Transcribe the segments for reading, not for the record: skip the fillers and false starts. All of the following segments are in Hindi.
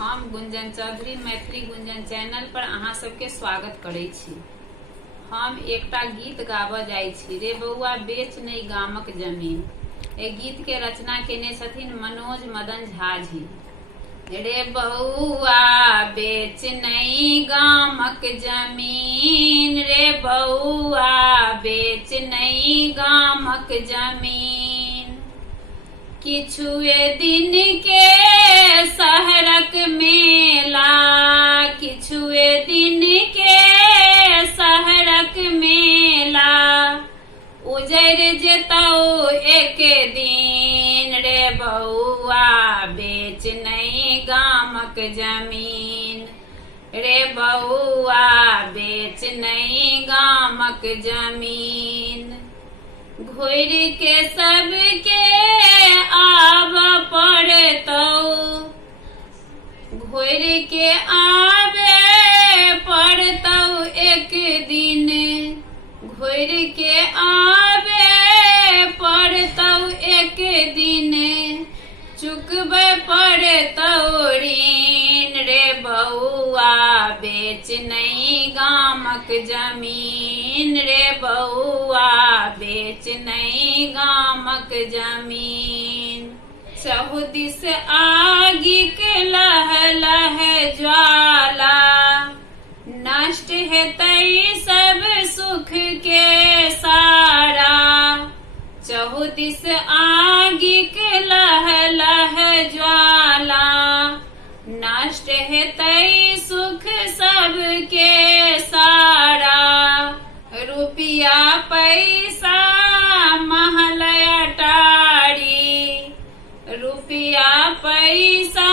हम गुंजन चौधरी मैथिली गुंजन चैनल पर अहाँ सबके स्वागत करै छी। हम एकटा गीत गाबऽ जाइ छी, रे बउआ बेच नहीं गामक जमीन। ए गीत के रचना केने छथिन मनोज मदन झा जी। रे बउआ बेच नहीं गामक जमीन, रे बउआ बेच नहीं गामक जमीन। किछुए दिन के सहरक मेला, किछुए दिन के सहरक मेला, उजड़ जेतौ एक दिन। रे बउआ बेच नहीं गामक जमीन, रे बउआ बेच नहीं गामक जमीन। घुर के सबके आब पड़तौ, घुर के आबे पड़तौ एक दिन, घुर के आबे पड़तौ एक दिन, चुकबे पड़तौ ऋण। रे बउआ बेच नहीं गामक जमीन, रे बउआ बेच नहीं गामक जमीन। चहुदिस आगिक लह लह ज्वाला, नष्ट हेतै सब सुख के सारा। चहुदिस आगिक लह लह ज्वाला, नष्ट हेतै सुख सब के सारा। रुपया पैसा महल अटारी, रुपया पैसा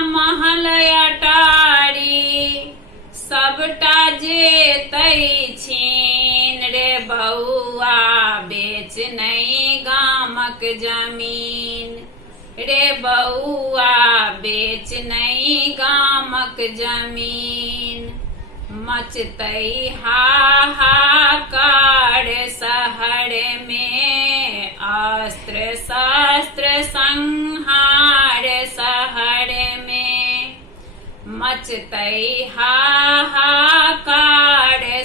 महल अटारी, सबटा जेतै छीन। रे बउआ बेच नहीं गामक जमीन, रे बउआ बेच नहीं गामक जमीन। मचतै हाहाकार शहर में, अस्त्र शस्त्र संहार शहर में। मचतै हाहाकार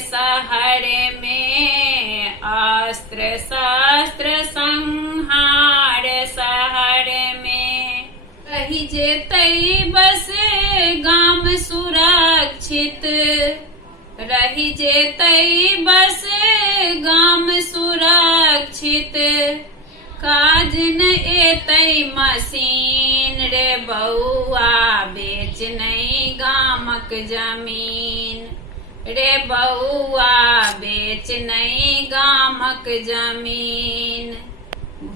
शहर में, अस्त्र शस्त्र संहार शहर में। रही जेतै बस गाम सुरक्षित, रही जेतै बस गाम सुरक्षित, काज न एतै मशीन। रे बउआ बेच नहीं गामक जमीन, रे बउआ बेच नहीं गामक जमीन।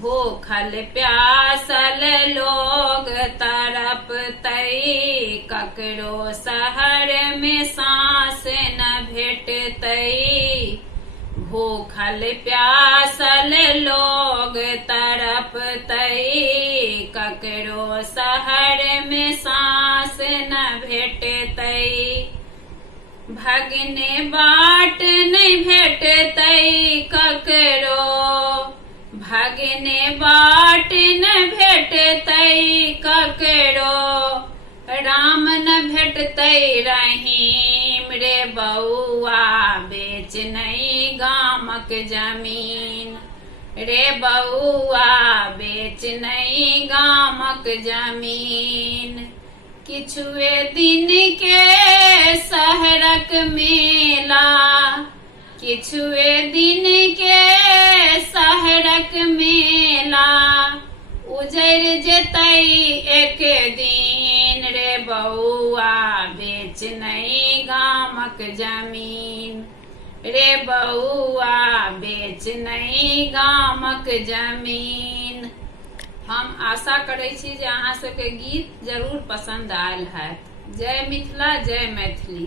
भूखल प्यासल लोग तड़पतै, ककरो शहर में सांस न भेटतै। भूखल प्यासल लोग तड़पतै, ककरो शहर में सांस न भेटतै। भगने बाट नहीं भेटतै ककरो, भगने बाट न भेटतै ककरो, राम न भेटतै रहीम। रे बउआ बेच नहीं गामक जमीन, रे बउआ बेच नहीं गामक जमीन। किछुए दिन के सहरक मेला, किछुए दिन के सहरक मेला, उजड़ जेतै एक दिन। रे बउआ बेच नहीं गामक जमीन, रे बउआ बेच नहीं गामक जमीन। हम आशा करै छी जे अहाँ सबके गीत जरूर पसंद आयल हैत। जय मिथिला, जय मैथिली।